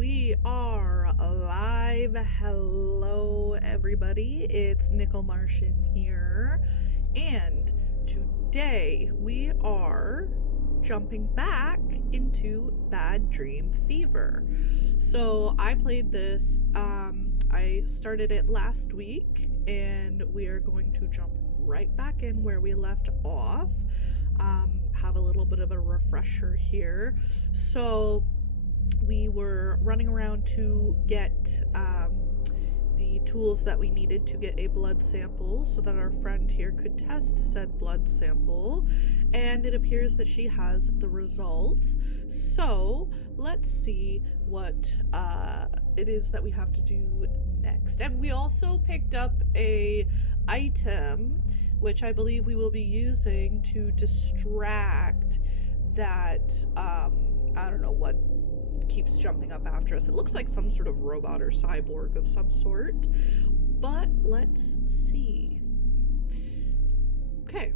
We are live. Hello, everybody. It's Nickel Martian here. And today we are jumping back into Bad Dream Fever. So I played this, I started it last week, and we are going to jump right back in where we left off. Have a little bit of a refresher here. So we were running around to get the tools that we needed to get a blood sample so that our friend here could test said blood sample, and it appears that she has the results. So let's see what it is that we have to do next. And we also picked up a item which I believe we will be using to distract that I don't know what keeps jumping up after us. It looks like some sort of robot or cyborg of some sort, but let's see. Okay.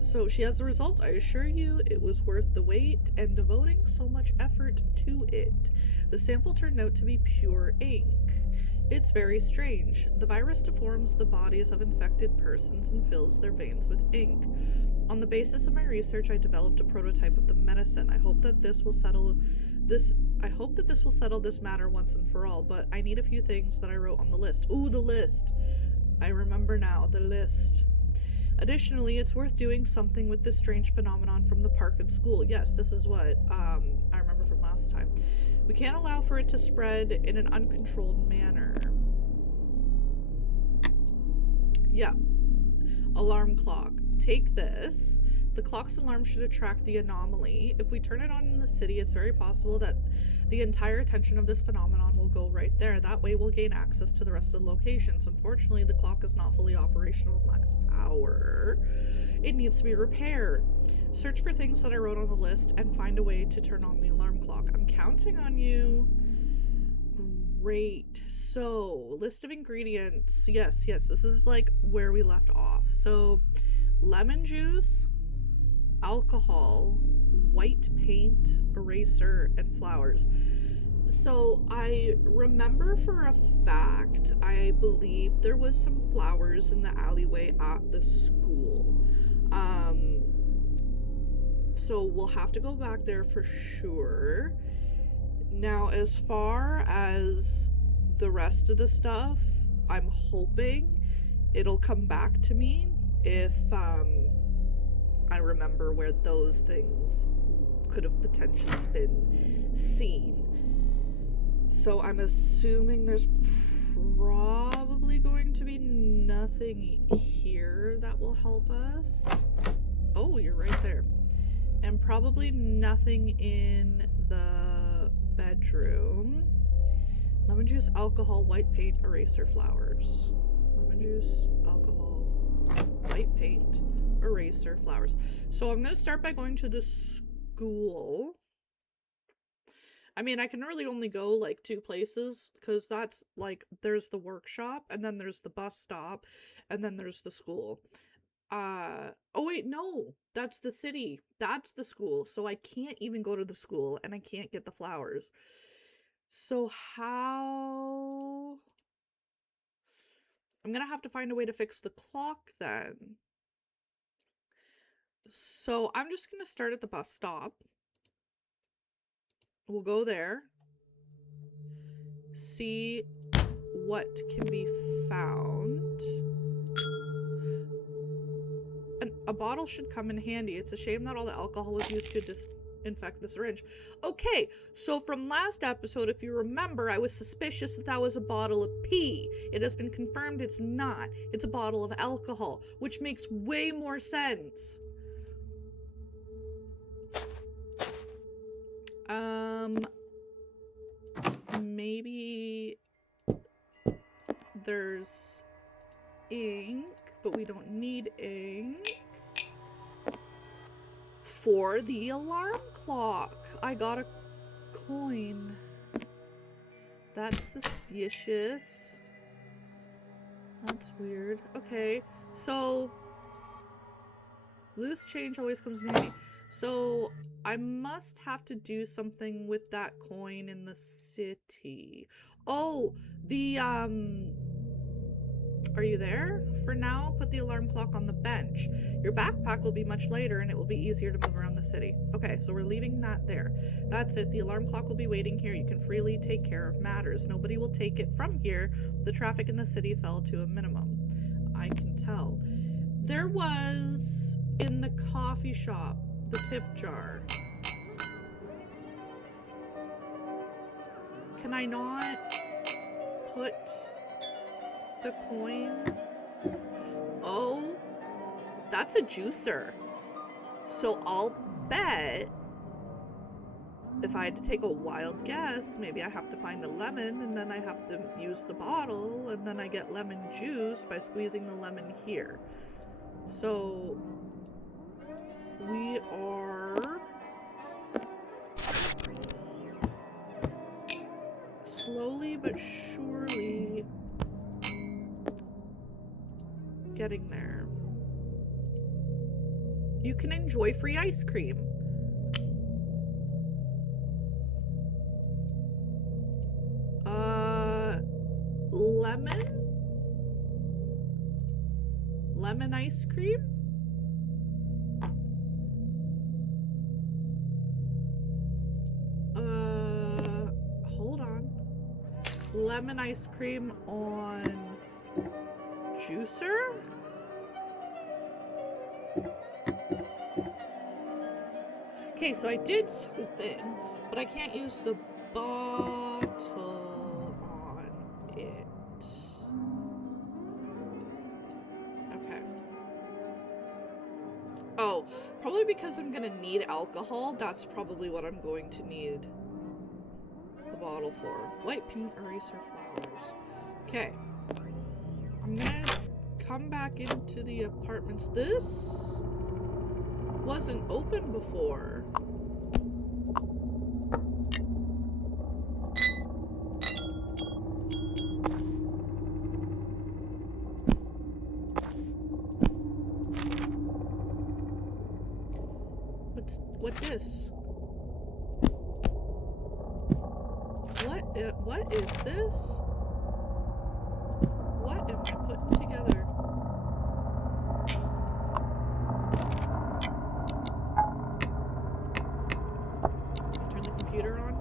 So she has the results. I assure you it was worth the wait and devoting so much effort to it. The sample turned out to be pure ink. It's very strange. The virus deforms the bodies of infected persons and fills their veins with ink. On the basis of my research, I developed a prototype of the medicine. I hope that this will settle this matter once and for all, but I need a few things that I wrote on the list. Ooh, the list. I remember now, the list. Additionally, it's worth doing something with this strange phenomenon from the park and school. Yes, this is what I remember from last time. We can't allow for it to spread in an uncontrolled manner. Yeah. Alarm clock. Take this. The clock's alarm should attract the anomaly. If we turn it on in the city, it's very possible that the entire attention of this phenomenon will go right there. That way we'll gain access to the rest of the locations. Unfortunately, the clock is not fully operational and lacks power. It needs to be repaired. Search for things that I wrote on the list and find a way to turn on the alarm clock. I'm counting on you. Great. So, list of ingredients. Yes, this is like where we left off. So, lemon juice, alcohol, white paint, eraser, and flowers. So I remember for a fact, I believe there was some flowers in the alleyway at the school. So we'll have to go back there for sure. Now, as far as the rest of the stuff, I'm hoping it'll come back to me if I remember where those things could have potentially been seen. So I'm assuming there's probably going to be nothing here that will help us. Oh, you're right there. And probably nothing in the bedroom. Lemon juice, alcohol, white paint, eraser, flowers. Lemon juice, alcohol, white paint, eraser, flowers. So I'm going to start by going to the school. I mean, I can really only go like two places because that's like there's the workshop and then there's the bus stop and then there's the school. Oh wait, no, that's the city. That's the school. So I can't even go to the school and I can't get the flowers. So how? I'm gonna have to find a way to fix the clock then. So I'm just gonna start at the bus stop. We'll go there. See what can be found. A bottle should come in handy. It's a shame that all the alcohol was used to disinfect the syringe. Okay, so from last episode, if you remember, I was suspicious that that was a bottle of pee. It has been confirmed it's not. It's a bottle of alcohol, which makes way more sense. Maybe there's ink, but we don't need ink for the alarm clock. I got a coin. That's suspicious. That's weird. Okay, so loose change always comes in handy. So I must have to do something with that coin in the city. Oh, the, are you there? For now, put the alarm clock on the bench. Your backpack will be much later and it will be easier to move around the city. Okay, so we're leaving that there. That's it. The alarm clock will be waiting here. You can freely take care of matters. Nobody will take it from here. The traffic in the city fell to a minimum. I can tell. There was, in the coffee shop, the tip jar. Can I not put the coin? Oh, that's a juicer. So I'll bet, if I had to take a wild guess, maybe I have to find a lemon and then I have to use the bottle and then I get lemon juice by squeezing the lemon here. So we are slowly but surely getting there. You can enjoy free ice cream. Lemon ice cream? Hold on. Lemon ice cream on juicer? Okay, so I did something, but I can't use the bottle on it. Okay. Oh, probably because I'm gonna need alcohol, that's probably what I'm going to need the bottle for. White paint, eraser, flowers. Okay. I'm gonna come back into the apartments. This wasn't open before. What this? What is this? What am I putting together? Turn the computer on.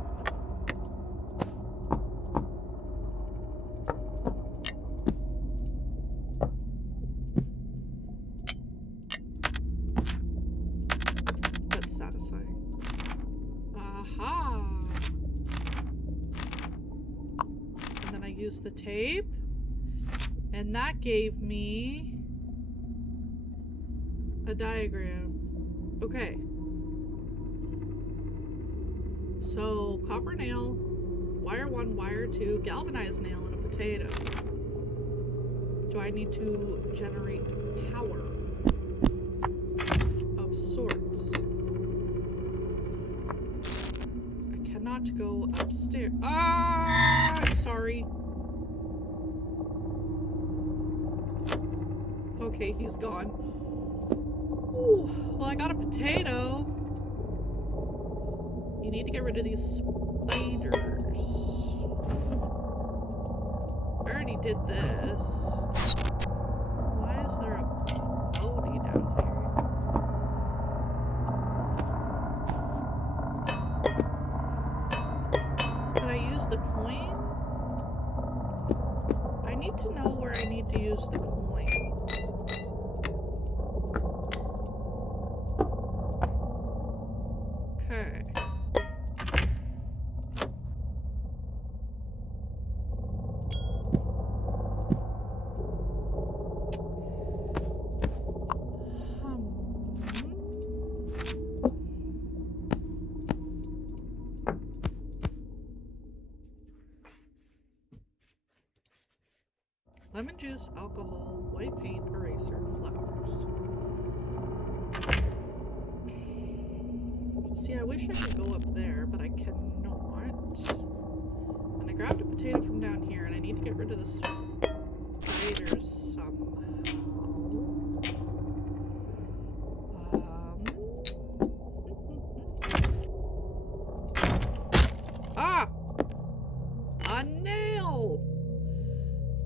That's satisfying. Aha! And then I used the tape, and that gave me a diagram. Okay. So, copper nail, wire 1, wire 2, galvanized nail, and a potato. Do I need to generate power of sorts? I cannot go upstairs. Ah! I'm sorry. Okay, he's gone. Ooh, well, I got a potato. You need to get rid of these spiders. I already did this. Why is there a Bodhi down here? Can I use the coin? I need to know where I need to use the coin. Okay. Lemon juice, alcohol, white paint, eraser, flowers. See, I wish I could go up there, but I cannot. And I grabbed a potato from down here, and I need to get rid of the spiders somehow. Ah! A nail!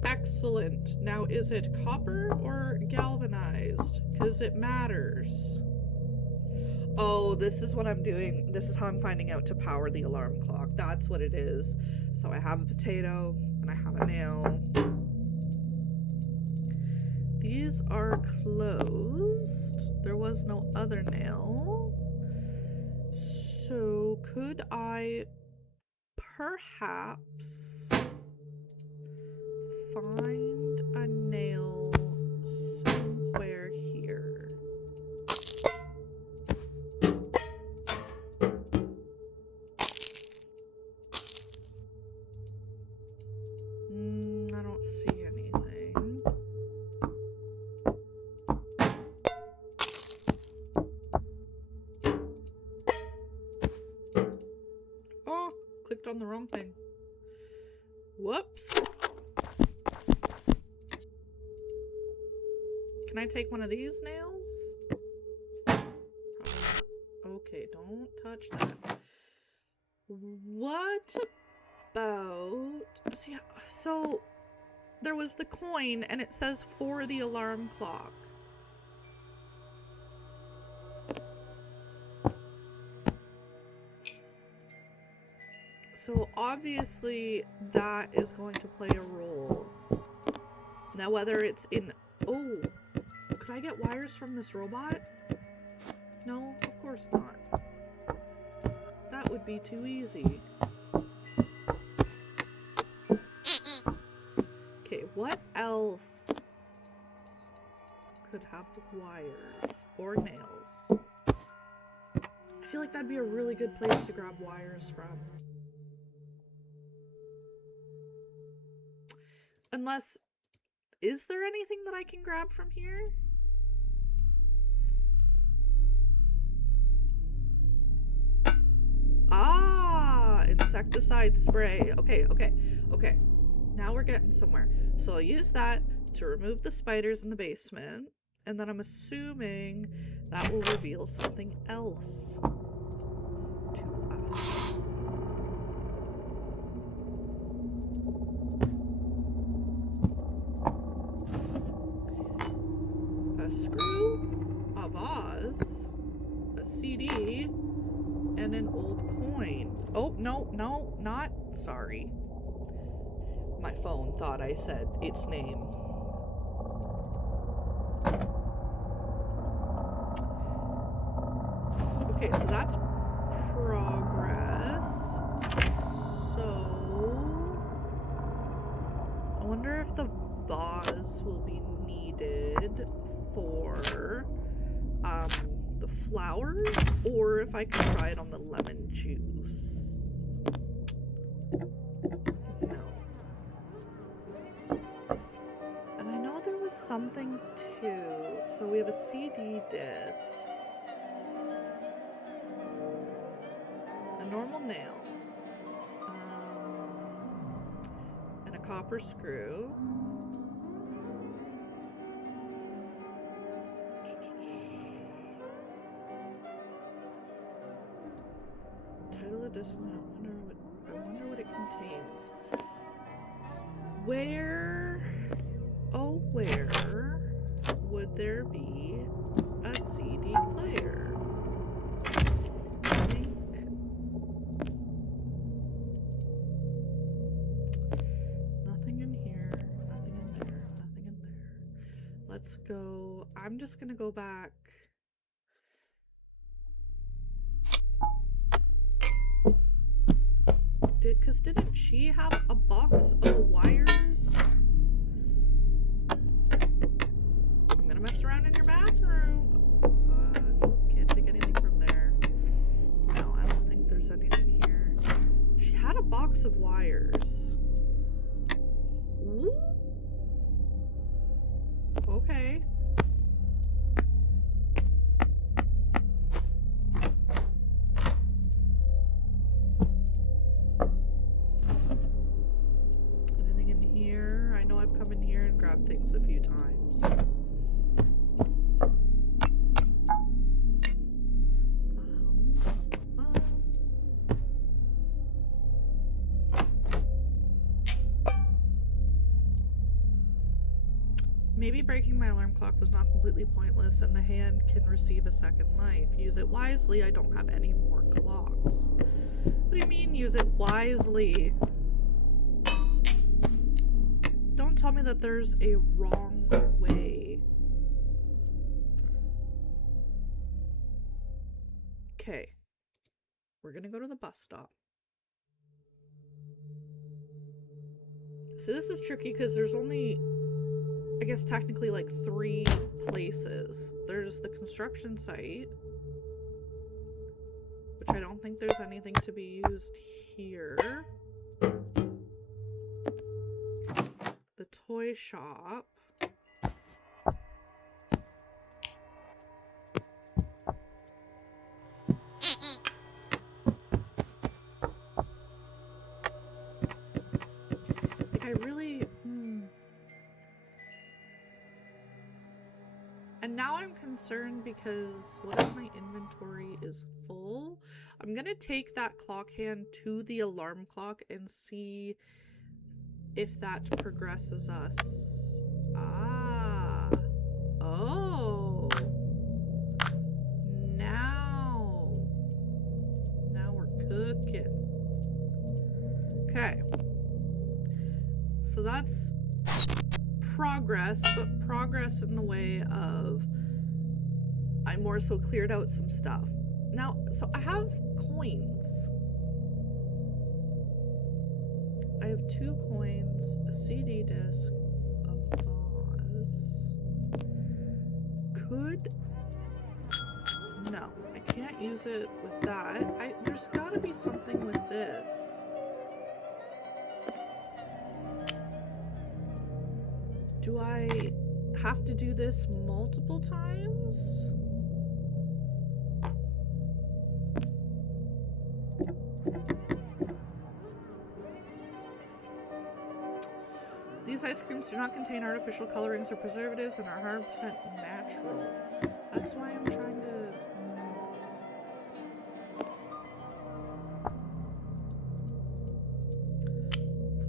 Excellent. Now, is it copper or galvanized? Because it matters. Oh, this is what I'm doing. This is how I'm finding out to power the alarm clock. That's what it is. So I have a potato and I have a nail. These are closed. There was no other nail. So could I perhaps find a nail somewhere here? I don't see anything. Oh, clicked on the wrong thing. Whoops. Can I take one of these nails? Okay, don't touch that. What about... See, so there was the coin and it says for the alarm clock. So obviously that is going to play a role. Now whether it's in... Oh, could I get wires from this robot? No, of course not. That would be too easy. Okay, what else could have wires or nails? I feel like that'd be a really good place to grab wires from. Unless, is there anything that I can grab from here? Ah, insecticide spray. Okay. Now we're getting somewhere. So I'll use that to remove the spiders in the basement. And then I'm assuming that will reveal something else to us. A screw, a vase, a CD, and an old coin. Oh, no, not. Sorry. My phone thought I said its name. Okay, so that's progress. So I wonder if the vase will be needed for the flowers, or if I could try it on the lemon juice. No. And I know there was something too. So we have a CD disc, a normal nail, and a copper screw. Title of disc. I wonder what it contains. Where would there be a CD player? I think nothing in here, nothing in there, nothing in there. Let's go. I'm just gonna go back. Because didn't she have a box of wires? I'm gonna mess around in your bathroom. Can't take anything from there. No, I don't think there's anything here. She had a box of wires. Ooh. Okay. Things a few times. Maybe breaking my alarm clock was not completely pointless and the hand can receive a second life. Use it wisely. I don't have any more clocks. What do you mean, use it wisely? Don't tell me that there's a wrong way. Okay. We're gonna go to the bus stop. So this is tricky because there's only, I guess technically like 3 places. There's the construction site, which I don't think there's anything to be used here. The toy shop. Like, I really... And now I'm concerned because what if my inventory is full? I'm gonna take that clock hand to the alarm clock and see if that progresses us. Ah. Oh. Now we're cooking. Okay. So that's progress, but progress in the way of I more so cleared out some stuff. Now, so I have coins. I have 2 coins, a CD disc, a vase. No, I can't use it with that. There's gotta be something with this. Do I have to do this multiple times? These ice creams do not contain artificial colorings or preservatives and are 100% natural. That's why I'm trying to...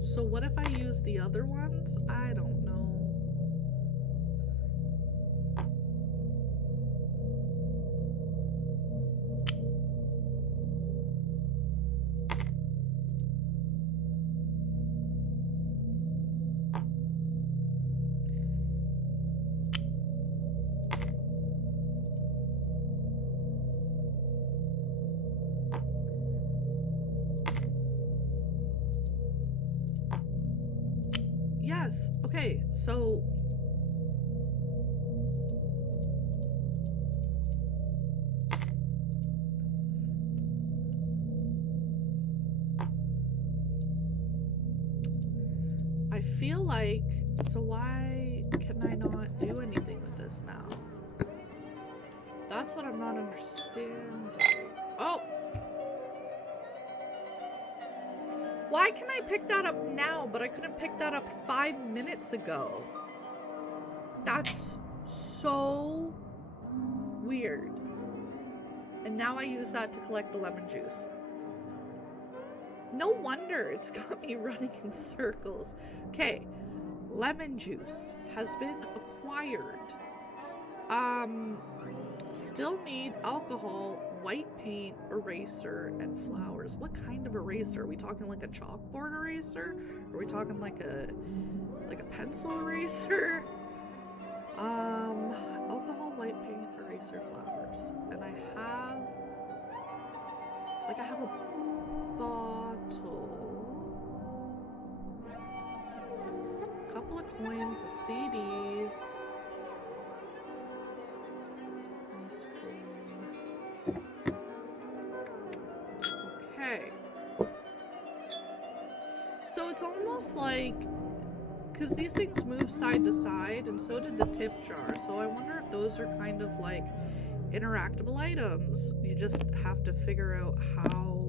So what if I use the other ones? I don't know. Yes, okay, so... I feel like... So why can I not do anything with this now? That's what I'm not understanding. Oh! Why can I pick that up now, but I couldn't pick that up 5 minutes ago? That's so weird. And now I use that to collect the lemon juice. No wonder it's got me running in circles. Okay, lemon juice has been acquired. Still need alcohol, white paint, eraser, and flowers. What kind of eraser? Are we talking like a chalkboard eraser? Are we talking like a pencil eraser? Alcohol, white paint, eraser, flowers. And I have a bottle, a couple of coins, a CD, ice cream. Okay. So it's almost like, because these things move side to side, and so did the tip jar. So I wonder if those are kind of like interactable items. You just have to figure out how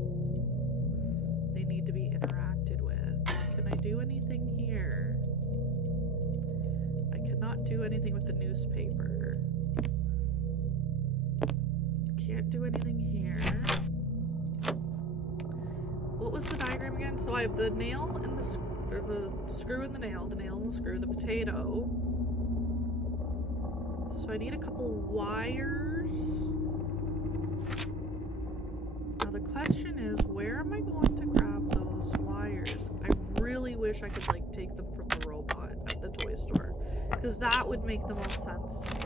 they need to be interacted with. Can I do anything here? I cannot do anything with the newspaper. Can't do anything here. What was the diagram again? So I have the nail and the screw and the nail and the screw, the potato. So I need a couple wires. Now the question is, where am I going to grab those wires? I really wish I could like take them from the robot at the toy store, because that would make the most sense to me.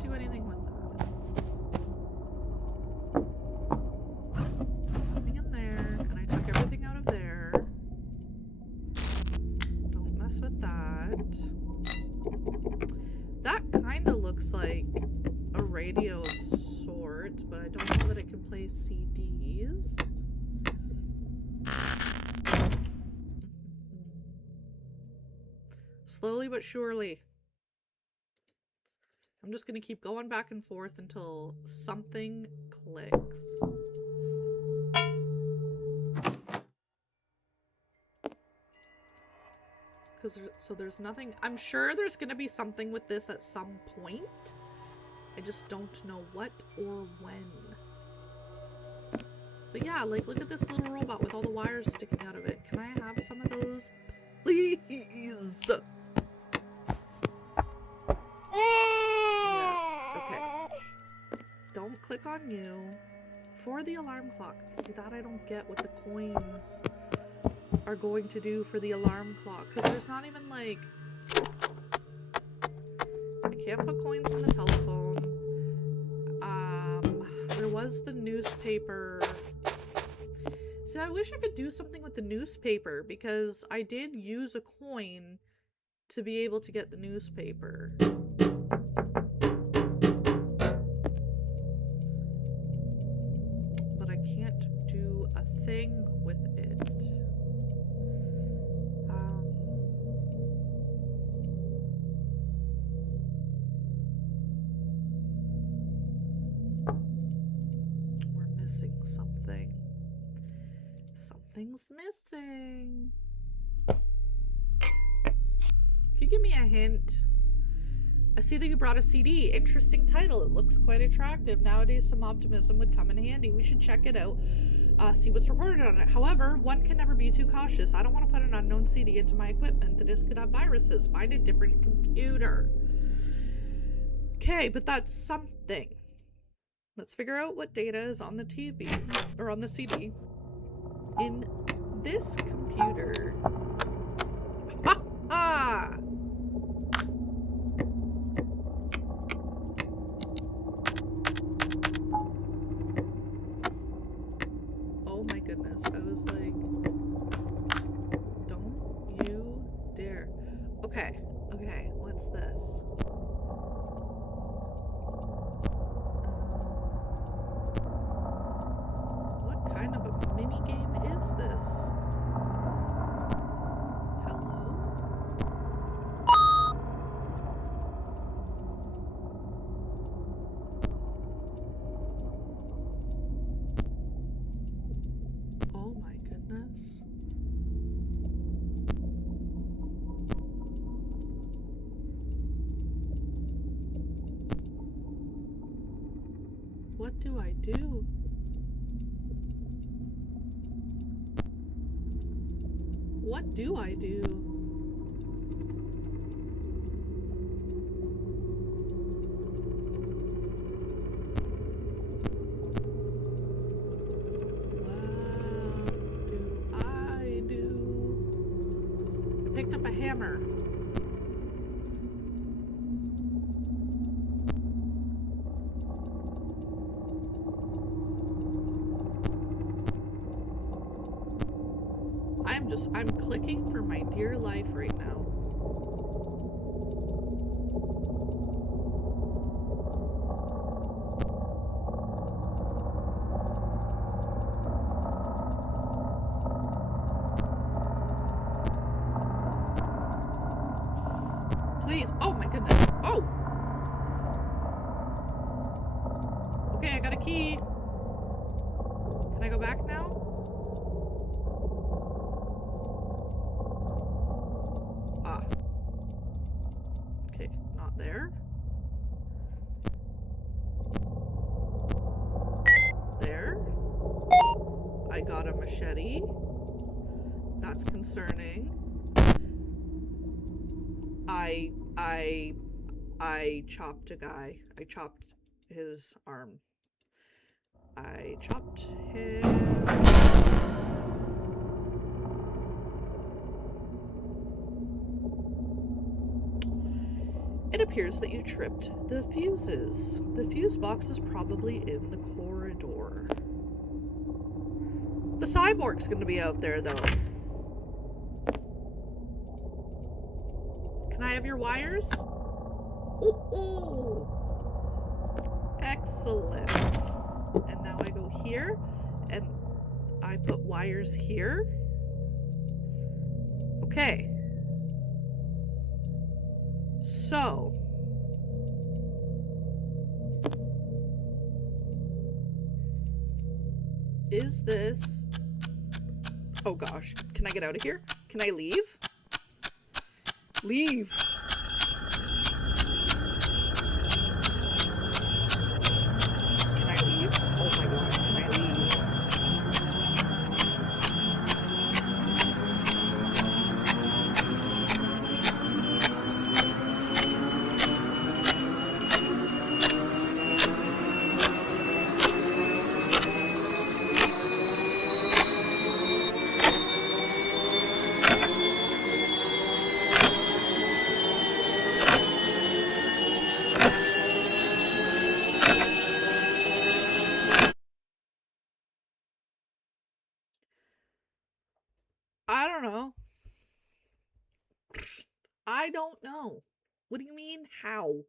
Do anything with that. Nothing in there, and I took everything out of there. Don't mess with that. That kind of looks like a radio of sorts, but I don't know that it can play CDs. Slowly but surely. I'm just gonna keep going back and forth until something clicks. So there's nothing. I'm sure there's gonna be something with this at some point. I just don't know what or when. But yeah, like look at this little robot with all the wires sticking out of it. Can I have some of those, please? Don't click on you. For the alarm clock. See, that I don't get what the coins are going to do for the alarm clock. Because there's not even like... I can't put coins in the telephone. There was the newspaper. See, I wish I could do something with the newspaper. Because I did use a coin to be able to get the newspaper. Thing with it. We're missing something. Something's missing. Can you give me a hint? I see that you brought a CD. Interesting title. It looks quite attractive. Nowadays, some optimism would come in handy. We should check it out. See what's recorded on it. However, one can never be too cautious. I don't want to put an unknown CD into my equipment. The disc could have viruses. Find a different computer. Okay, but that's something. Let's figure out what data is on the TV, or on the CD. In this computer. Ha ha! Oh my goodness, I was like, don't you dare. Okay, what's this? What kind of a mini game is this? Hello? Oh my goodness. What do I do? What do I do? Picked up a hammer. I'm clicking for my dear life right now. Please. Oh my goodness. Oh! Okay, I got a key. Can I go back now? Ah. Okay, not there. got a machete. That's concerning. I chopped a guy. I chopped his arm. I chopped him. It appears that you tripped the fuses. The fuse box is probably in the corridor. The cyborg's gonna be out there, though. Can I have your wires? Oh, excellent. And now I go here, and I put wires here. Okay. So. Is this... Oh gosh. Can I get out of here? Can I leave? Leave. Can I leave? Oh my gosh, can I leave? I don't know. I don't know. What do you mean, how?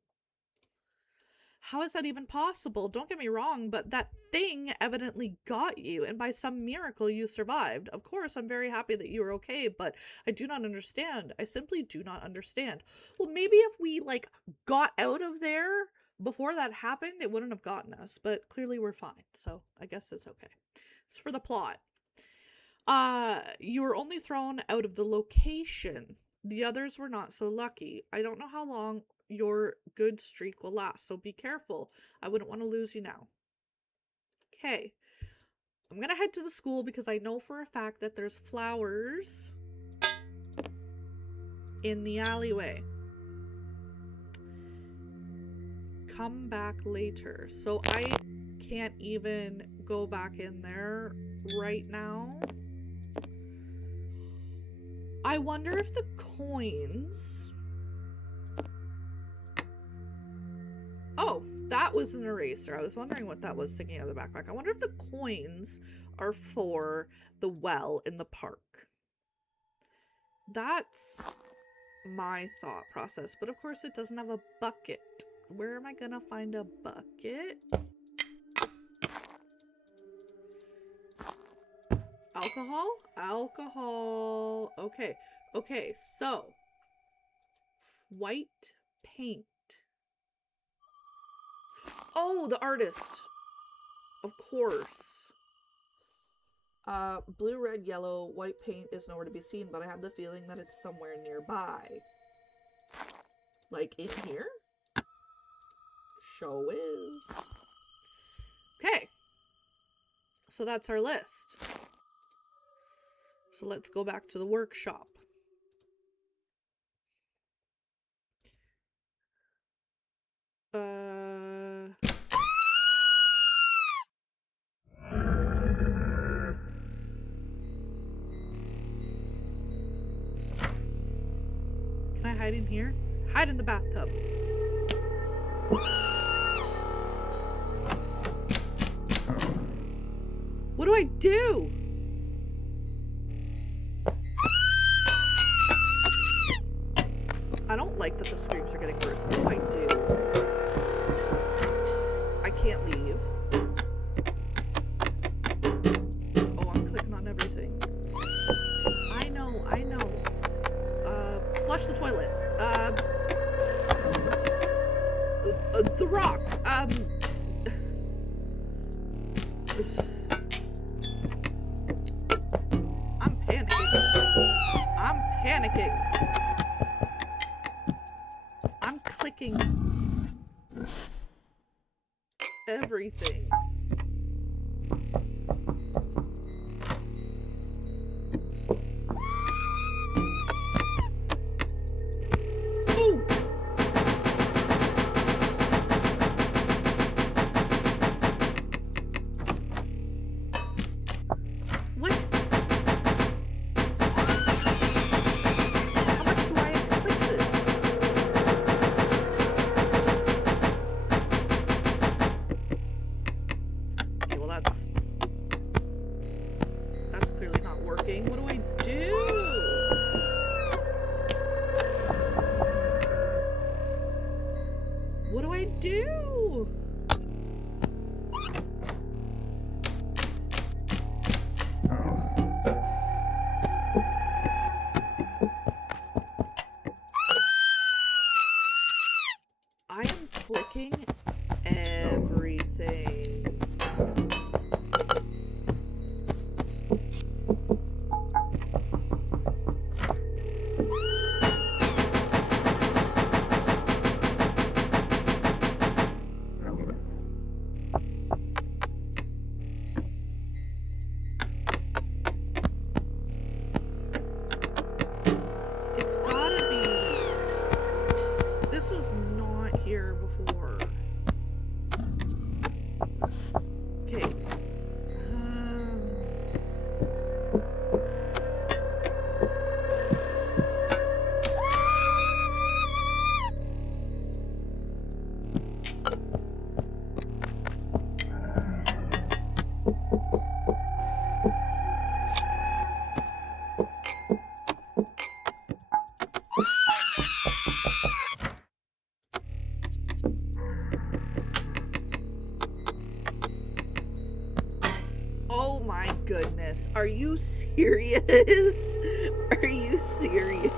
How is that even possible? Don't get me wrong, but that thing evidently got you, and by some miracle you survived. Of course, I'm very happy that you were okay, but I do not understand. I simply do not understand. Well, maybe if we, like, got out of there before that happened, it wouldn't have gotten us, but clearly we're fine, so I guess it's okay. It's for the plot. You were only thrown out of the location. The others were not so lucky. I don't know how long your good streak will last, so be careful. I wouldn't want to lose you now. Okay. I'm gonna head to the school because I know for a fact that there's flowers in the alleyway. Come back later. So I can't even go back in there right now. I wonder if the coins... Oh, that was an eraser. I was wondering what that was sticking out of the backpack. I wonder if the coins are for the well in the park. That's my thought process. But of course it doesn't have a bucket. Where am I gonna find a bucket? Alcohol? Alcohol. Okay. Okay, so. White paint. Oh, the artist. Of course. Blue, red, yellow, white paint is nowhere to be seen, but I have the feeling that it's somewhere nearby. Like in here? Show is. Okay. So that's our list. So let's go back to the workshop. Can I hide in here? Hide in the bathtub. What do I do? I don't like that the screams are getting worse. What do I do? I can't leave. Oh, I'm clicking on everything. I know, I know. Flush the toilet. The rock. I'm panicking. I'm panicking. I'm clicking everything. It's gotta be. This was not here before. Okay. Oh my goodness. Are you serious? Are you serious?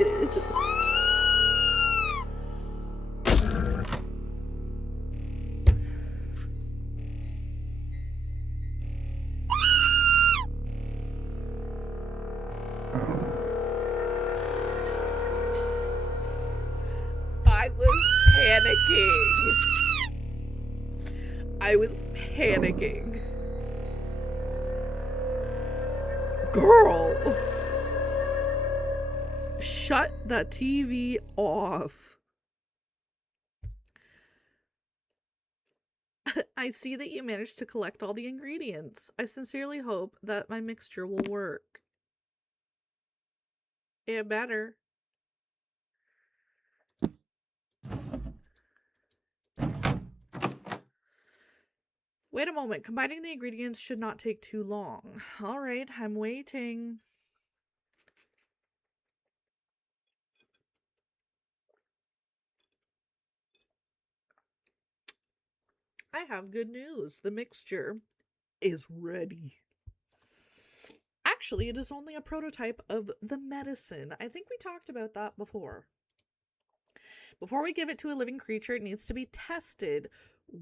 I was panicking. I was panicking. Girl. Shut the TV off. I see that you managed to collect all the ingredients. I sincerely hope that my mixture will work. It better. Wait a moment. Combining the ingredients should not take too long. All right, I'm waiting. I have good news. The mixture is ready. Actually, it is only a prototype of the medicine. I think we talked about that before. Before we give it to a living creature, it needs to be tested.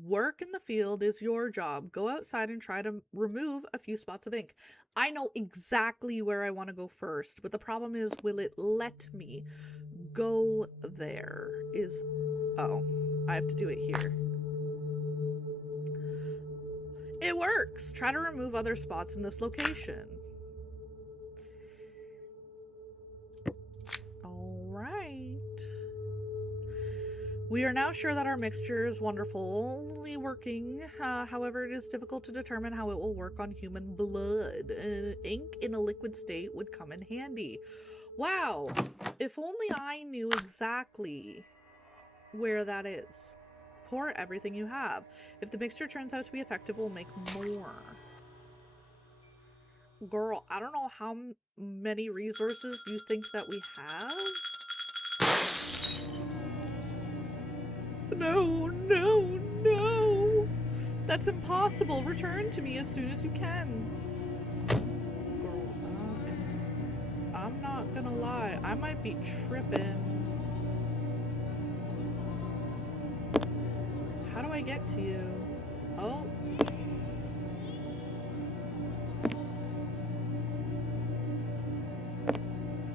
Work in the field is your job. Go outside and try to remove a few spots of ink. I know exactly where I want to go first, but the problem is, will it let me go there? Oh, I have to do it here. It works. Try to remove other spots in this location. All right. We are now sure that our mixture is wonderfully working. However, it is difficult to determine how it will work on human blood. Ink in a liquid state would come in handy. Wow, if only I knew exactly where that is. Pour everything you have. If the mixture turns out to be effective, we'll make more. Girl, I don't know how many resources you think that we have. No, no, no. That's impossible. Return to me as soon as you can. Girl, I'm not gonna lie. I might be tripping. How do I get to you? Oh.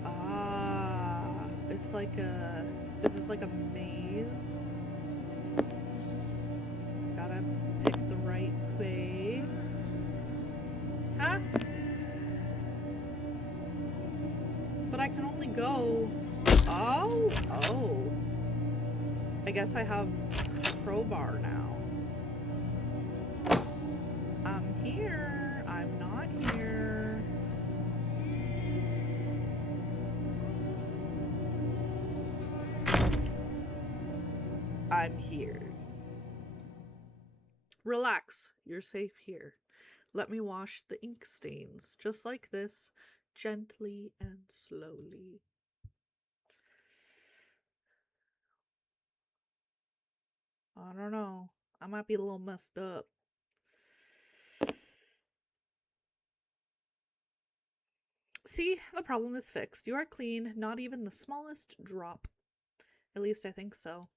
Ah. It's like a... This is like a maze. Gotta pick the right way. Huh? But I can only go... Oh. Oh. I guess I have a crowbar now. I'm here. I'm not here. I'm here. Relax. You're safe here. Let me wash the ink stains, just like this, gently and slowly. I don't know. I might be a little messed up. See, the problem is fixed. You are clean, not even the smallest drop. At least I think so.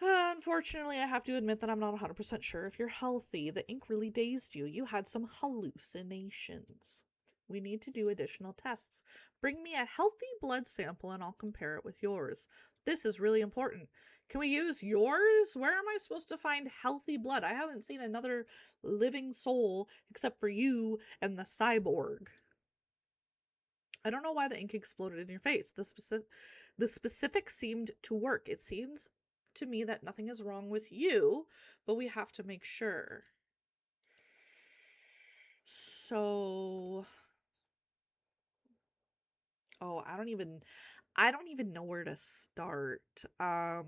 Unfortunately, I have to admit that I'm not 100% sure if you're healthy. The ink really dazed you. You had some hallucinations. We need to do additional tests. Bring me a healthy blood sample and I'll compare it with yours. This is really important. Can we use yours? Where am I supposed to find healthy blood? I haven't seen another living soul except for you and the cyborg. I don't know why the ink exploded in your face. The specific seemed to work. It seems to me that nothing is wrong with you, but we have to make sure. So, oh, I don't even know where to start. I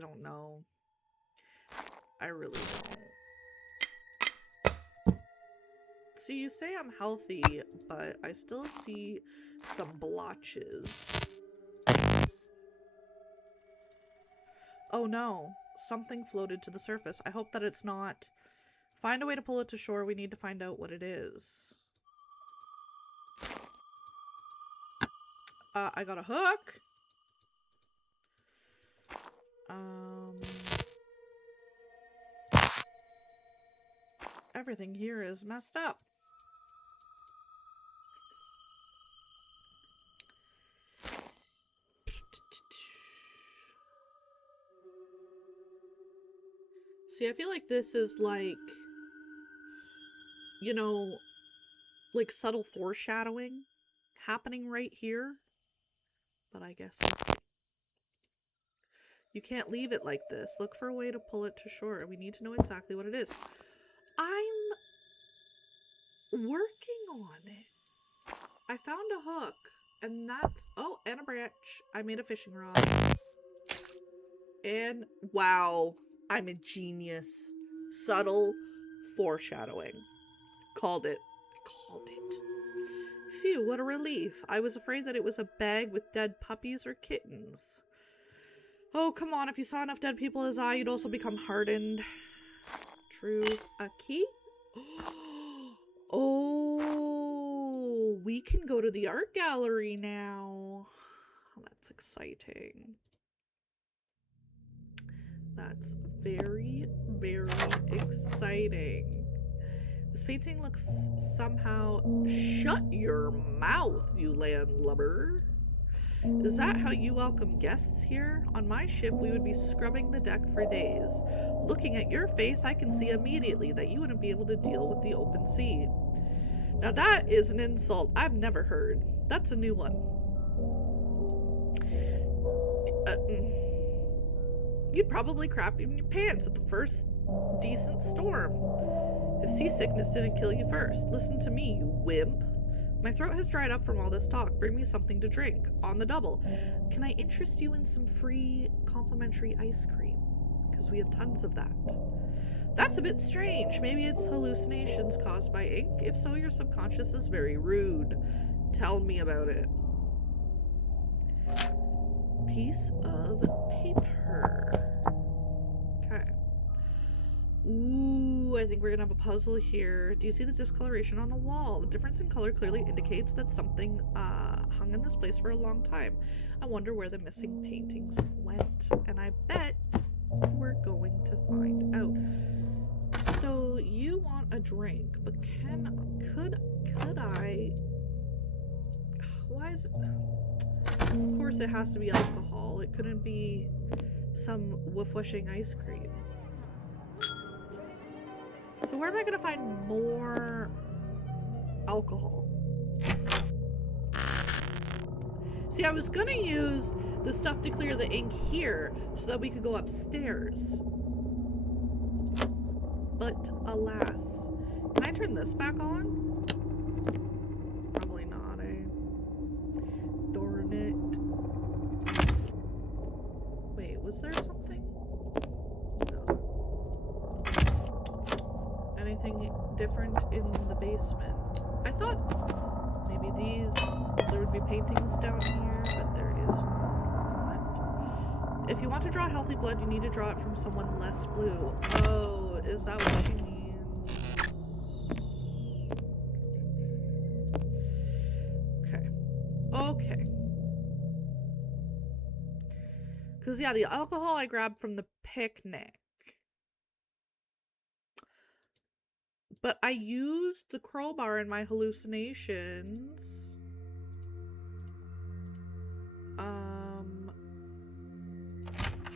don't know. I really don't. See, you say I'm healthy, but I still see some blotches. Oh no, something floated to the surface. I hope that it's not. Find a way to pull it to shore. We need to find out what it is. I got a hook. Everything here is messed up. See, I feel like this is like, you know, like subtle foreshadowing happening right here. But I guess you can't leave it like this. Look for a way to pull it to shore. We need to know exactly what it is. I'm working on it. I found a hook, and that's... Oh, and a branch. I made a fishing rod. And wow, I'm a genius. Subtle foreshadowing. Called it. Called it. Phew, what a relief. I was afraid that it was a bag with dead puppies or kittens. Oh, come on. If you saw enough dead people as I, you'd also become hardened. True. A key? Oh, we can go to the art gallery now. That's exciting. That's very, very exciting. This painting looks somehow... Shut your mouth, you landlubber. Is that how you welcome guests here? On my ship, we would be scrubbing the deck for days. Looking at your face, I can see immediately that you wouldn't be able to deal with the open sea. Now that is an insult I've never heard. That's a new one. You'd probably crap in your pants at the first decent storm. If seasickness didn't kill you first. Listen to me, you wimp. My throat has dried up from all this talk. Bring me something to drink. On the double. Can I interest you in some free complimentary ice cream? Because we have tons of that. That's a bit strange. Maybe it's hallucinations caused by ink. If so, your subconscious is very rude. Tell me about it. Piece of paper. Okay. Ooh, I think we're gonna have a puzzle here. Do you see the discoloration on the wall? The difference in color clearly indicates that something hung in this place for a long time. I wonder where the missing paintings went. And I bet we're going to find out. So you want a drink, but could I? Why is it? Of course it has to be alcohol. It couldn't be some woof-wishing ice cream. So where am I gonna find more alcohol? See, I was gonna use the stuff to clear the ink here so that we could go upstairs. But alas. Can I turn this back on? Probably not, eh? Darn it. Wait, was there something? No. Anything different in the basement? I thought maybe there would be paintings down here, but there is not. If you want to draw healthy blood, you need to draw it from someone less blue. Oh, is that what she means? Okay. Okay. Because, yeah, the alcohol I grabbed from the picnic. But I used the crowbar in my hallucinations.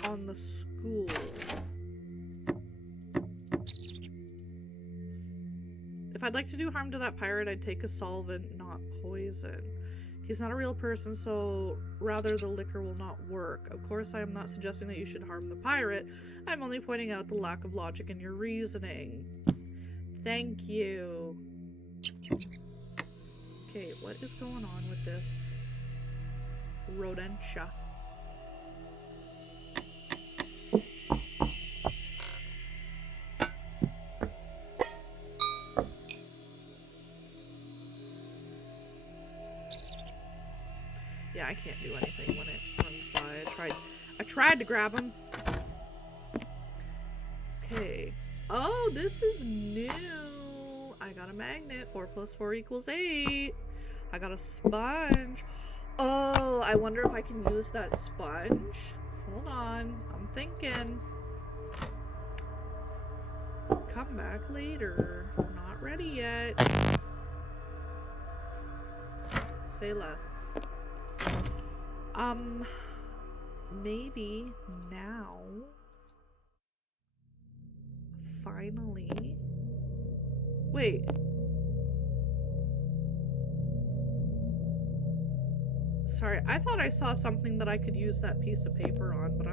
On the school. If I'd like to do harm to that pirate, I'd take a solvent, not poison. He's not a real person, so rather the liquor will not work. Of course, I am not suggesting that you should harm the pirate. I'm only pointing out the lack of logic in your reasoning. Thank you. Okay, what is going on with this rodentia? Yeah, I can't do anything when it runs by. I tried to grab him. Okay. Oh, this is new. I got a magnet. 4 + 4 = 8. I got a sponge. Oh, I wonder if I can use that sponge. Hold on. I'm thinking. Come back later. Not ready yet. Say less. Maybe now. Finally. Wait. Sorry, I thought I saw something that I could use that piece of paper on, but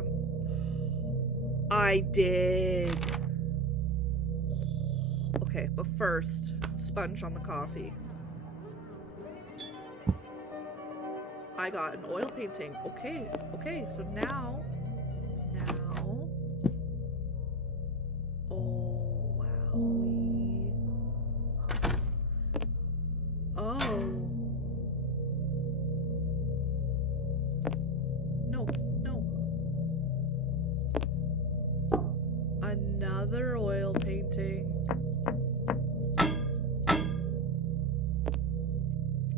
I did. Okay, but first, sponge on the coffee. I got an oil painting. Okay, so now. Oh, wowie. Oh. No. Another oil painting.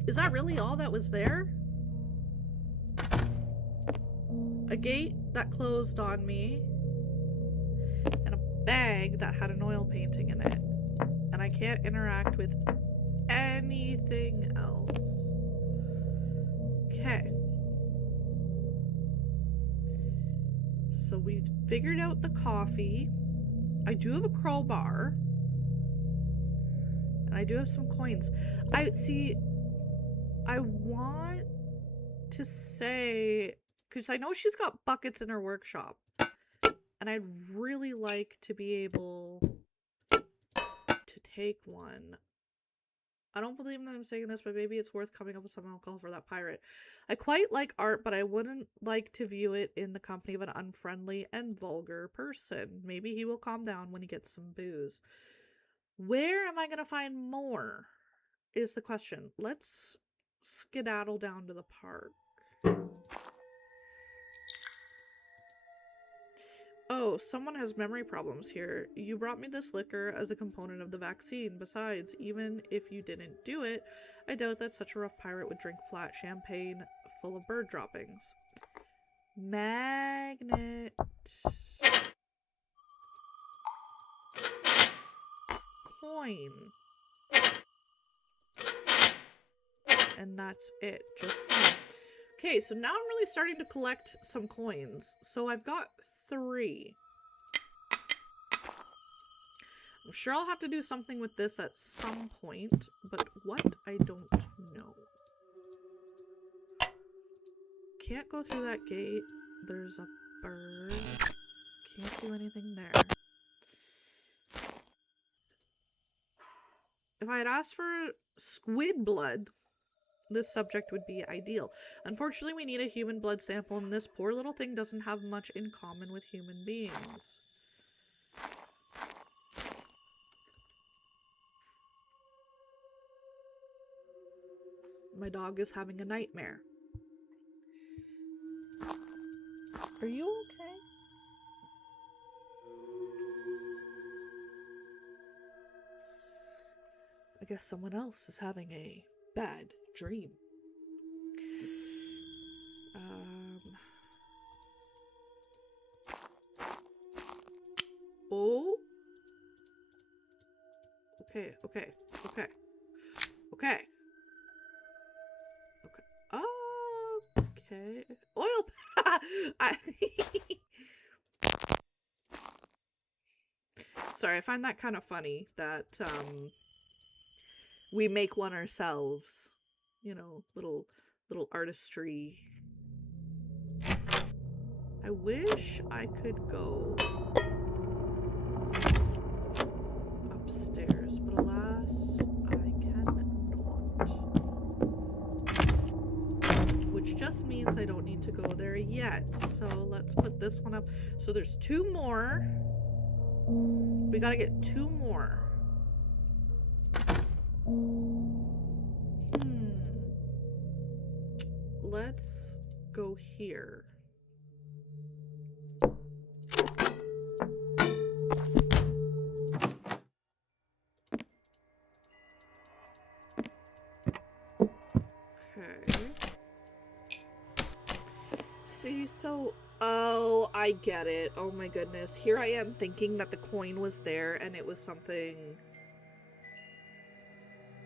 Is that really all that was there? A gate that closed on me, and a bag that had an oil painting in it, and I can't interact with anything else. Okay. So we figured out the coffee. I do have a crowbar. And I do have some coins. I want to say, because I know she's got buckets in her workshop, and I'd really like to be able to take one. I don't believe that I'm saying this, but maybe it's worth coming up with some alcohol for that pirate. I quite like art, but I wouldn't like to view it in the company of an unfriendly and vulgar person. Maybe he will calm down when he gets some booze. Where am I going to find more is the question. Let's skedaddle down to the park. Oh, someone has memory problems here. You brought me this liquor as a component of the vaccine. Besides, even if you didn't do it, I doubt that such a rough pirate would drink flat champagne full of bird droppings. Magnet. Coin. And that's it. Just one. Okay, so now I'm really starting to collect some coins. So I've got 3. I'm sure I'll have to do something with this at some point, but what, I don't know. Can't go through that gate. There's a bird. Can't do anything there. If I had asked for squid blood, this subject would be ideal. Unfortunately, we need a human blood sample, and this poor little thing doesn't have much in common with human beings. My dog is having a nightmare. Are you okay? I guess someone else is having a bad dream. Oh. Okay. Okay. Oil. Sorry, I find that kind of funny that we make one ourselves. You know, little artistry. I wish I could go upstairs, but alas, I cannot. Which just means I don't need to go there yet. So let's put this one up. So there's 2 more. We gotta get 2 more. Let's go here. Okay. See, so... Oh, I get it. Oh my goodness. Here I am thinking that the coin was there and it was something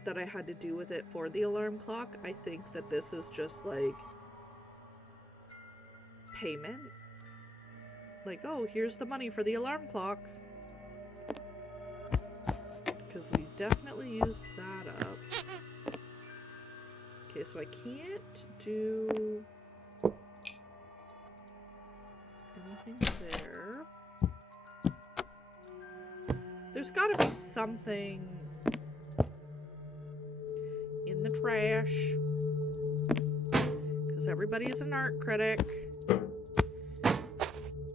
that I had to do with it for the alarm clock. I think that this is just like payment. Like, oh, here's the money for the alarm clock. Because we definitely used that up. Okay, so I can't do anything there. There's gotta be something in the trash. Because everybody's an art critic.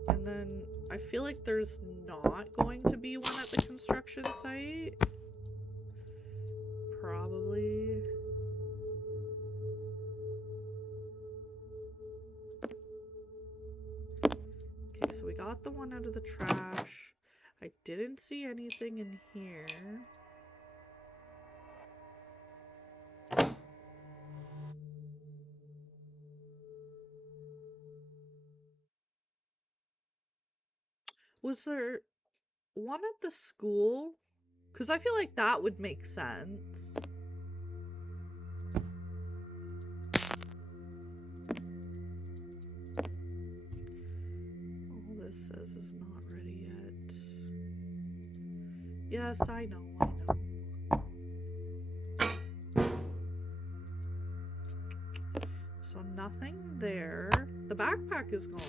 And then I feel like there's not going to be one at the construction site. Probably. Okay, so we got the one out of the trash. I didn't see anything in here. Was there one at the school? Because I feel like that would make sense. All this says is not ready yet. Yes, I know, I know. So nothing there. The backpack is gone.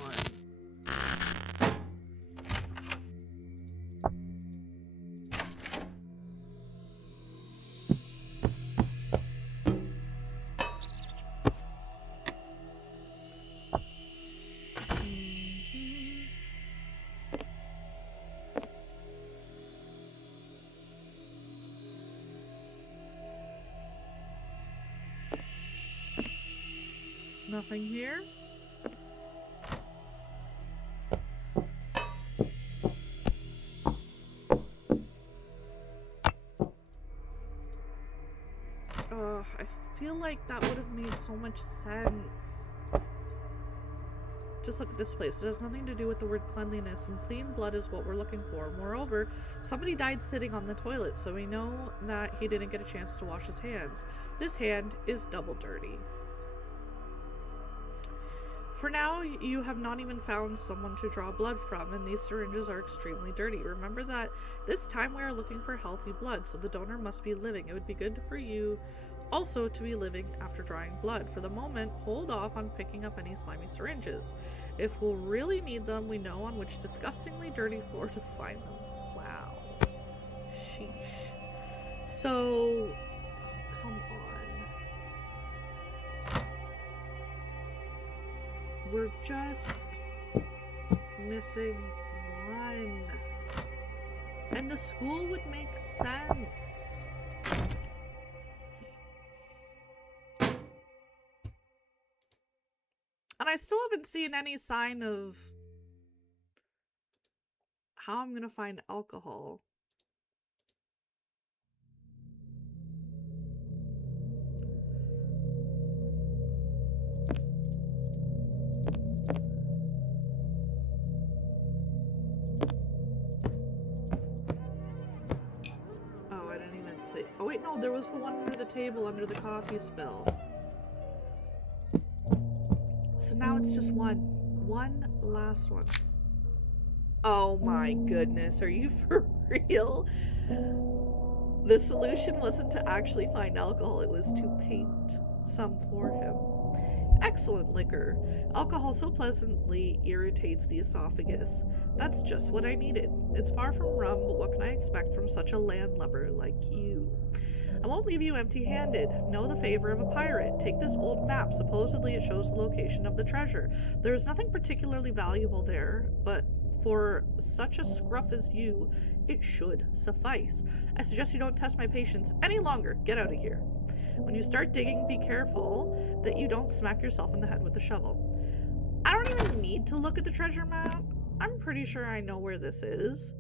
Nothing here. I feel like that would have made so much sense. Just look at this place. It has nothing to do with the word cleanliness, and clean blood is what we're looking for. Moreover, somebody died sitting on the toilet, so we know that he didn't get a chance to wash his hands. This hand is double dirty. For now, you have not even found someone to draw blood from, and these syringes are extremely dirty. Remember that this time we are looking for healthy blood, so the donor must be living. It would be good for you also to be living after drawing blood. For the moment, hold off on picking up any slimy syringes. If we'll really need them, we know on which disgustingly dirty floor to find them. Wow. Sheesh. So, oh, come on. We're just missing one. And the school would make sense. And I still haven't seen any sign of how I'm gonna find alcohol. Oh, I didn't even think. Oh wait, no, there was the one under the table under the coffee spill. So now it's just one. One last one. Oh my goodness, are you for real? The solution wasn't to actually find alcohol, it was to paint some for him. Excellent liquor. Alcohol so pleasantly irritates the esophagus. That's just what I needed. It's far from rum, but what can I expect from such a landlubber like you? I won't leave you empty-handed. Know the favor of a pirate. Take this old map. Supposedly it shows the location of the treasure. There is nothing particularly valuable there, but for such a scruff as you, it should suffice. I suggest you don't test my patience any longer. Get out of here. When you start digging, be careful that you don't smack yourself in the head with a shovel. I don't even need to look at the treasure map. I'm pretty sure I know where this is,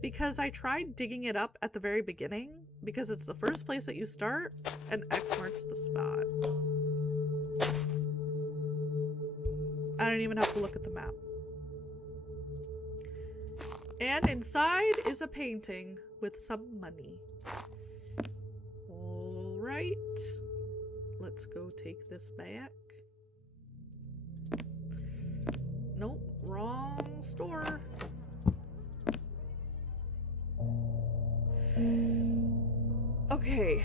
because I tried digging it up at the very beginning, because it's the first place that you start, and X marks the spot. I don't even have to look at the map. And inside is a painting with some money. Alright. Let's go take this back. Nope, wrong store. Okay,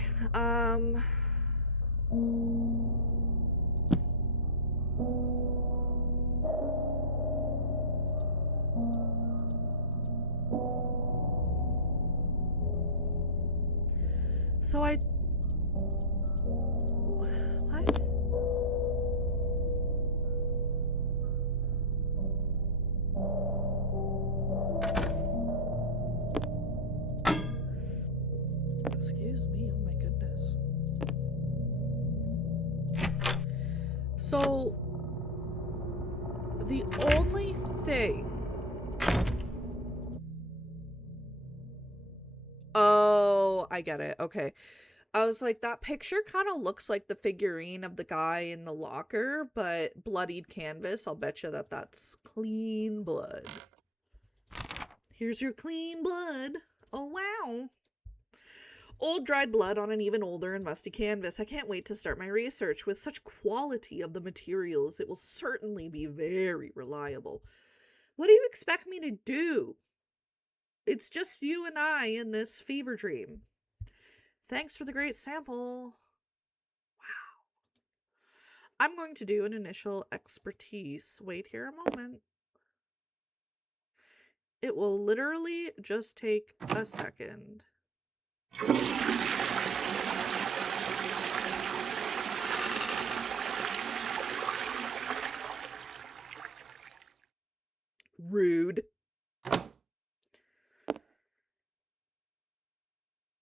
so what? Excuse me, oh my goodness. So, the only thing... Oh, I get it. Okay. I was like, that picture kind of looks like the figurine of the guy in the locker, but bloodied canvas. I'll bet you that that's clean blood. Here's your clean blood. Oh, wow. Old dried blood on an even older and musty canvas. I can't wait to start my research. With such quality of the materials, it will certainly be very reliable. What do you expect me to do? It's just you and I in this fever dream. Thanks for the great sample. Wow. I'm going to do an initial expertise. Wait here a moment. It will literally just take a second. Rude.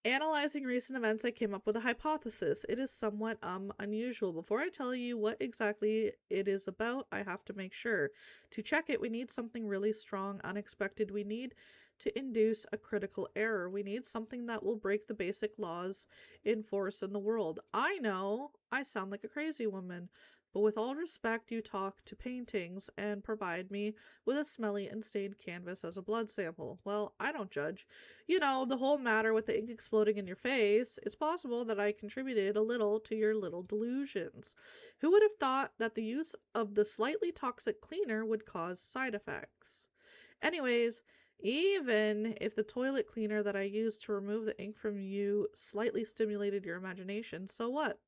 Analyzing recent events, I came up with a hypothesis. It is somewhat unusual. Before I tell you what exactly it is about, I have to make sure. To check it, we need something really strong, unexpected. We need to induce a critical error. We need something that will break the basic laws in force in the world. I know I sound like a crazy woman, but with all respect, you talk to paintings and provide me with a smelly and stained canvas as a blood sample. Well, I don't judge. You know, the whole matter with the ink exploding in your face, it's possible that I contributed a little to your little delusions. Who would have thought that the use of the slightly toxic cleaner would cause side effects? Anyways, even if the toilet cleaner that I used to remove the ink from you slightly stimulated your imagination, so what?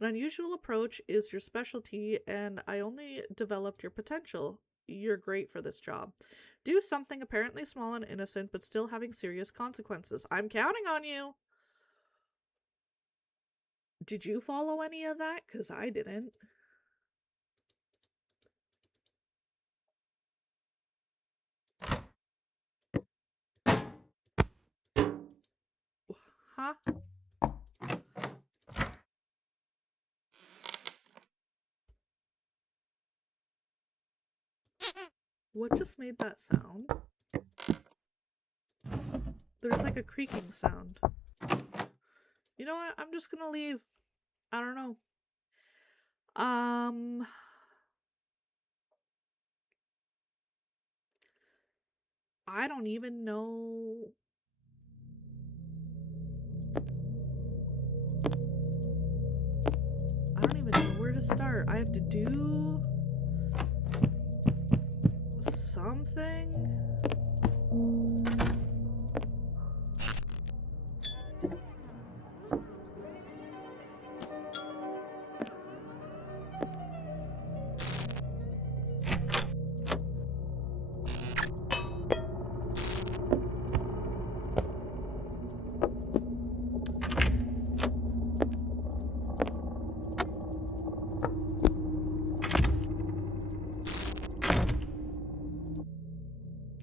An unusual approach is your specialty, and I only developed your potential. You're great for this job. Do something apparently small and innocent, but still having serious consequences. I'm counting on you. Did you follow any of that? Because I didn't. Huh? What just made that sound? There's like a creaking sound. You know what? I'm just gonna leave. I don't know. I don't even know. I don't even know where to start. I have to do something.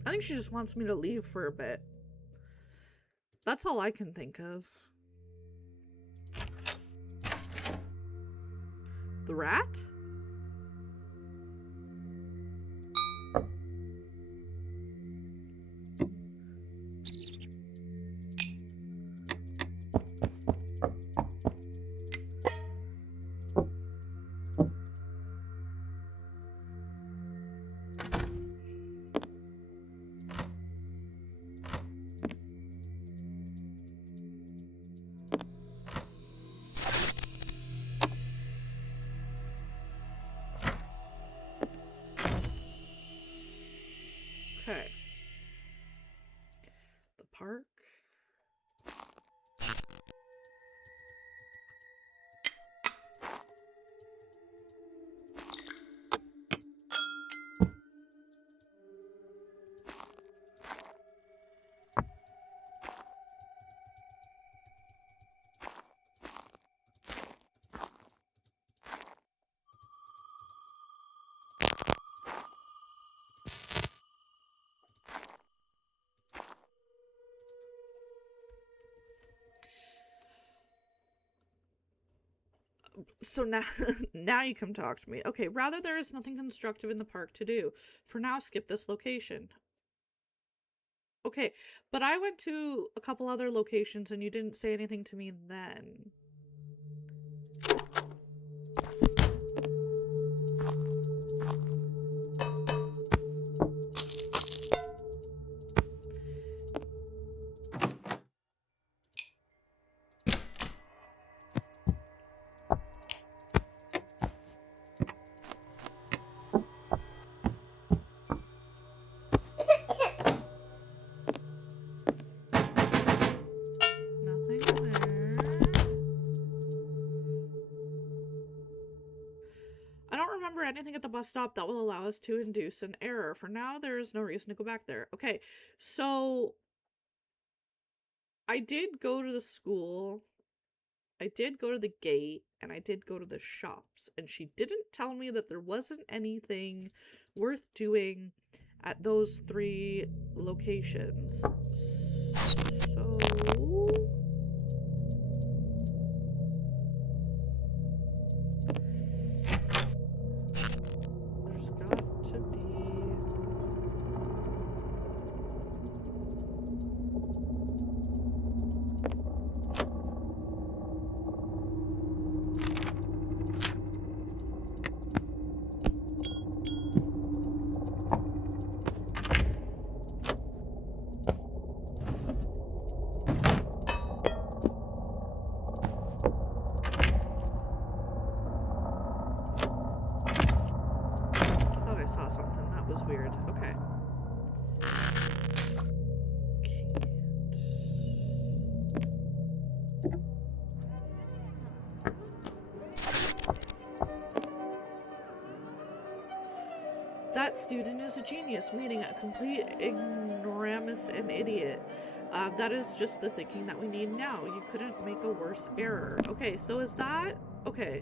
I think she just wants me to leave for a bit. That's all I can think of. The rat? Okay. The park. So now, now you come talk to me. Okay, rather there is nothing constructive in the park to do. For now, skip this location. Okay, but I went to a couple other locations and you didn't say anything to me then. Nothing there. I don't remember anything at the bus stop that will allow us to induce an error. For now, there is no reason to go back there. Okay, so I did go to the school, I did go to the gate, and I did go to the shops, and she didn't tell me that there wasn't anything worth doing at those 3 locations. So... there's got to be... saw something that was weird. Okay. That student is a genius, meaning a complete ignoramus and idiot. That is just the thinking that we need now. You couldn't make a worse error. Okay, so is that... Okay.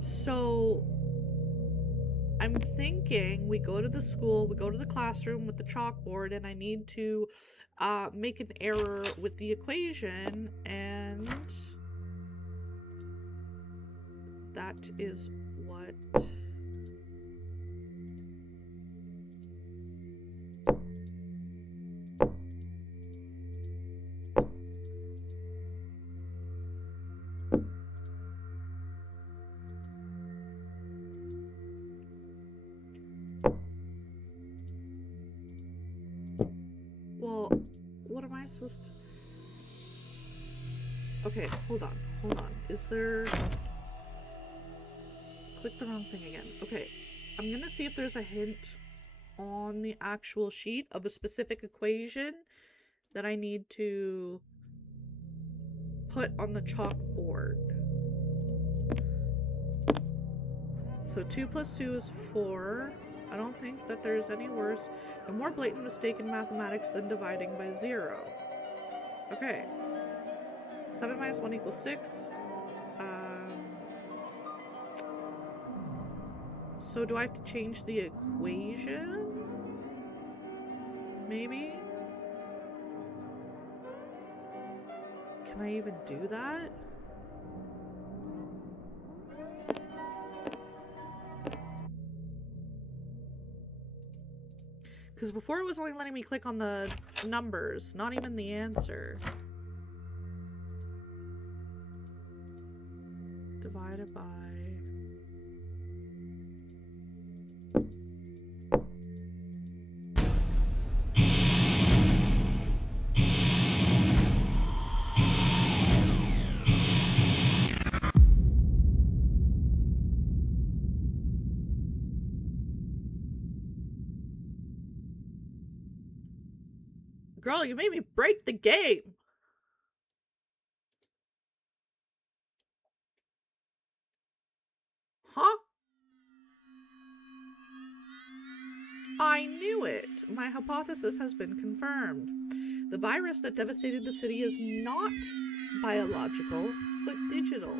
So... I'm thinking we go to the school, we go to the classroom with the chalkboard, and I need to make an error with the equation, and that is what... Well, what am I supposed to... Okay, hold on. Is there... Click the wrong thing again. Okay, I'm gonna see if there's a hint on the actual sheet of a specific equation that I need to put on the chalkboard. So 2 plus 2 is 4. I don't think that there's any worse, a more blatant mistake in mathematics than dividing by 0. Okay. 7 minus 1 equals 6. So do I have to change the equation? maybe? Can I even do that? Because before it was only letting me click on the numbers, not even the answer. Divided by... Girl, you made me break the game! Huh? I knew it! My hypothesis has been confirmed. The virus that devastated the city is not biological, but digital.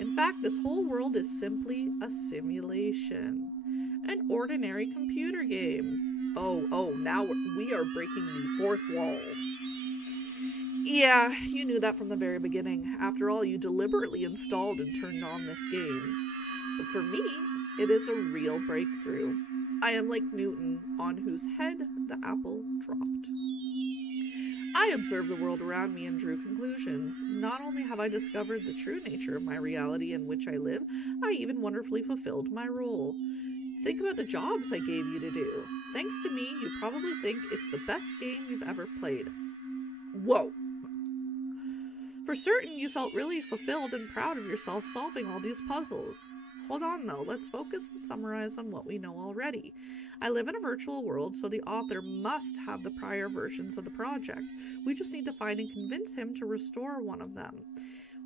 In fact, this whole world is simply a simulation. An ordinary computer game. Oh, now we are breaking the fourth wall. Yeah, you knew that from the very beginning. After all, you deliberately installed and turned on this game. But for me, it is a real breakthrough. I am like Newton, on whose head the apple dropped. I observed the world around me and drew conclusions. Not only have I discovered the true nature of my reality in which I live, I even wonderfully fulfilled my role. Think about the jobs I gave you to do. Thanks to me, you probably think it's the best game you've ever played. Whoa! For certain, you felt really fulfilled and proud of yourself solving all these puzzles. Hold on though, let's focus and summarize on what we know already. I live in a virtual world, so the author must have the prior versions of the project. We just need to find and convince him to restore one of them.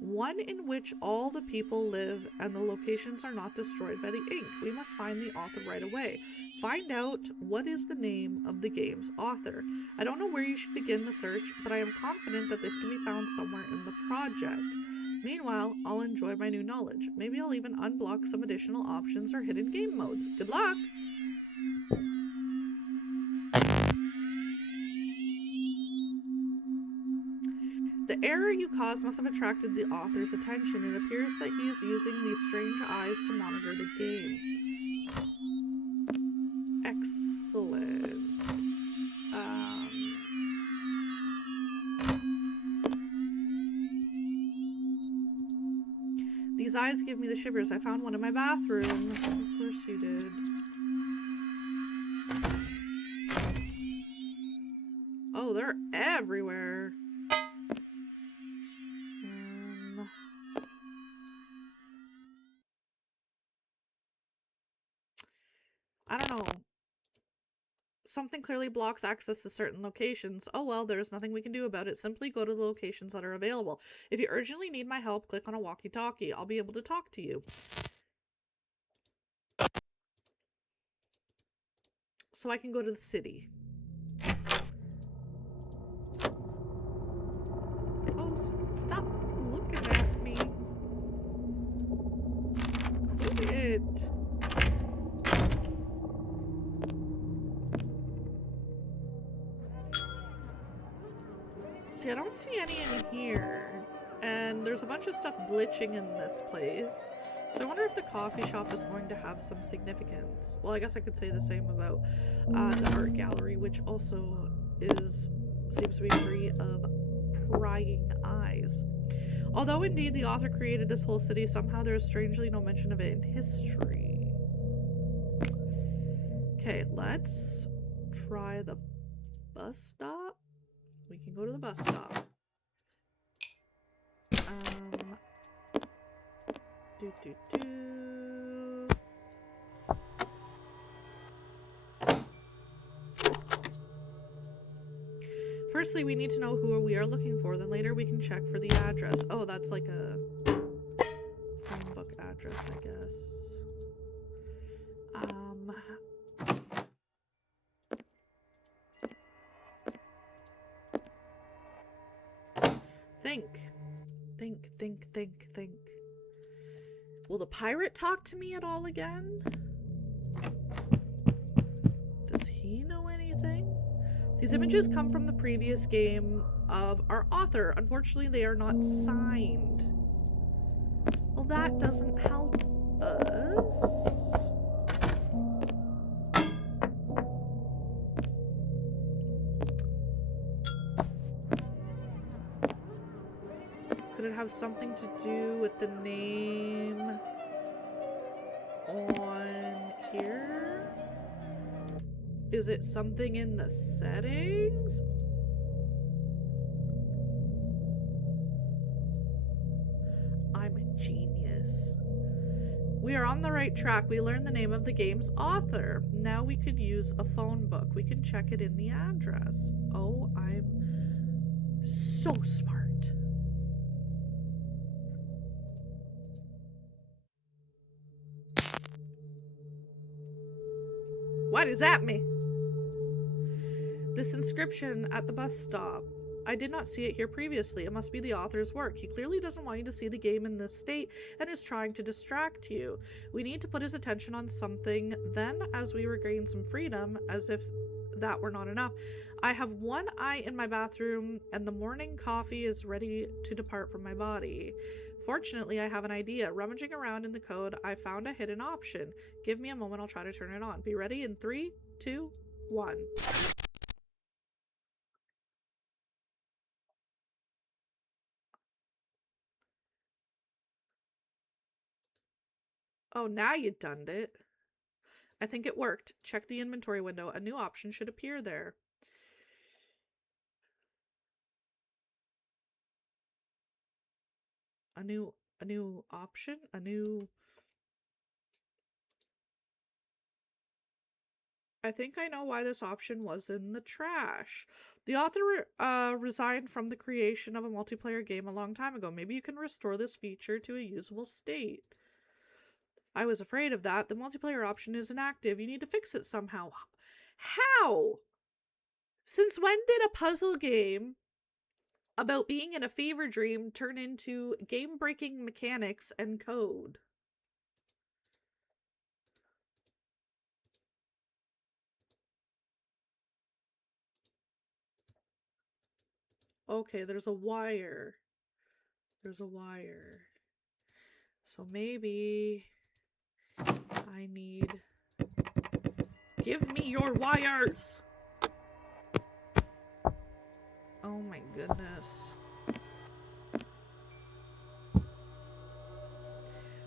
One in which all the people live and the locations are not destroyed by the ink. We must find the author right away. Find out what is the name of the game's author. I don't know where you should begin the search, but I am confident that this can be found somewhere in the project. Meanwhile, I'll enjoy my new knowledge. Maybe I'll even unblock some additional options or hidden game modes. Good luck! The error you caused must have attracted the author's attention. It appears that he is using these strange eyes to monitor the game. Excellent. These eyes give me the shivers. I found one in my bathroom. Of course you did. Oh, they're everywhere. I don't know. Something clearly blocks access to certain locations. Oh well, there's nothing we can do about it. Simply go to the locations that are available. If you urgently need my help, click on a walkie-talkie. I'll be able to talk to you. So I can go to the city. Close. Stop looking at me. Quit it. See, I don't see any in here. And there's a bunch of stuff glitching in this place. So I wonder if the coffee shop is going to have some significance. Well, I guess I could say the same about the art gallery, which also seems to be free of prying eyes. Although indeed the author created this whole city, somehow there is strangely no mention of it in history. Okay, let's try the bus stop. We can go to the bus stop. Firstly, we need to know who we are looking for. Then later we can check for the address. Oh, that's like a phone book address, I guess. Think. Will the pirate talk to me at all again? Does he know anything? These images come from the previous game of our author. Unfortunately, they are not signed. Well, that doesn't help us. Could it have something to do with the name on here? Is it something in the settings? I'm a genius. We are on the right track. We learned the name of the game's author. Now we could use a phone book. We can check it in the address. Oh, I'm so smart. What is that me? This inscription at the bus stop. I did not see it here previously. It must be the author's work. He clearly doesn't want you to see the game in this state and is trying to distract you. We need to put his attention on something. Then, as we regain some freedom, as if that were not enough, I have one eye in my bathroom and the morning coffee is ready to depart from my body. Fortunately, I have an idea. Rummaging around in the code, I found a hidden option. Give me a moment, I'll try to turn it on. Be ready in 3, 2, 1. Oh, now you done it. I think it worked. Check the inventory window. A new option should appear there. A new option? A new... I think I know why this option was in the trash. The author resigned from the creation of a multiplayer game a long time ago. Maybe you can restore this feature to a usable state. I was afraid of that. The multiplayer option is inactive. You need to fix it somehow. How? Since when did a puzzle game about being in a fever dream turn into game-breaking mechanics and code? Okay, there's a wire. There's a wire. So maybe I need... Give me your wires! Oh my goodness.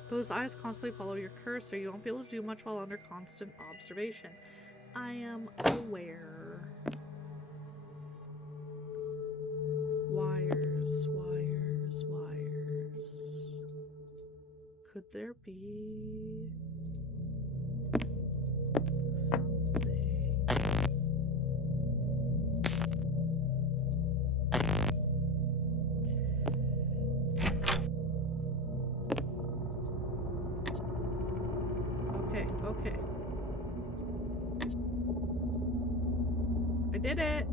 Those eyes constantly follow your cursor. You won't be able to do much while under constant observation. I am aware. Wires, wires, wires. Could there be something? Okay. I did it.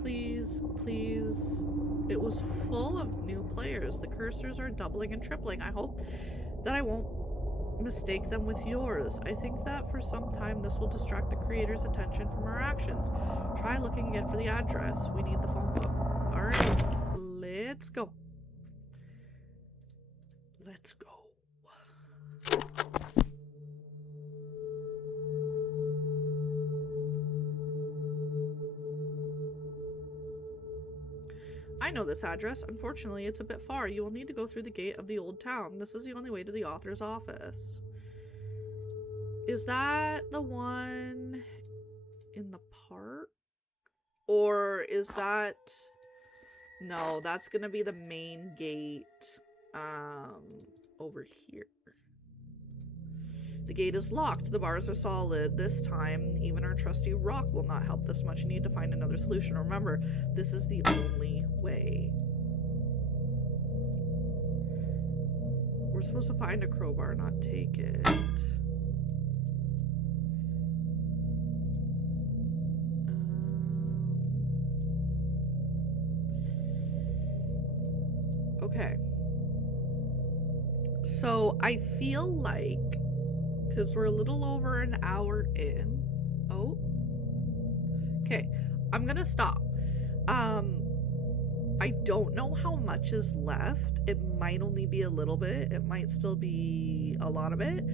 Please. It was full of new players. The cursors are doubling and tripling. I hope that I won't mistake them with yours. I think that for some time this will distract the creator's attention from our actions. Try looking again for the address. We need the phone book. Alright, let's go. Let's go. I know this address. Unfortunately, it's a bit far. You will need to go through the gate of the old town. This is the only way to the author's office. Is that the one in the park? Or is that... No, that's gonna be the main gate. Over here. The gate is locked. The bars are solid. This time, even our trusty rock will not help this much. You need to find another solution. Remember, this is the only way. We're supposed to find a crowbar, not take it. Okay. So I feel like, because we're a little over an hour in. Oh. Okay, I'm gonna stop. I don't know how much is left. It might only be a little bit. It might still be a lot of it.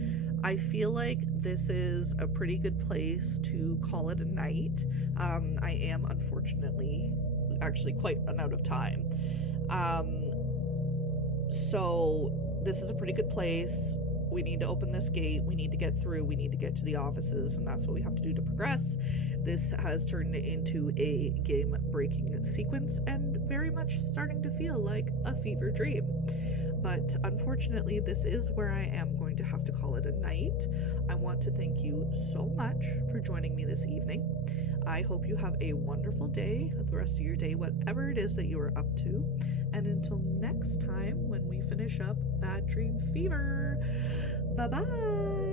I feel like this is a pretty good place to call it a night. I am unfortunately actually quite run out of time. So this is a pretty good place. We need to open this gate. We need to get through. We need to get to the offices, and that's what we have to do to progress. This has turned into a game-breaking sequence and very much starting to feel like a fever dream. But unfortunately, this is where I am going to have to call it a night. I want to thank you so much for joining me this evening. I hope you have a wonderful day, the rest of your day, whatever it is that you are up to. And until next time, when we finish up Bad Dream Fever, bye-bye!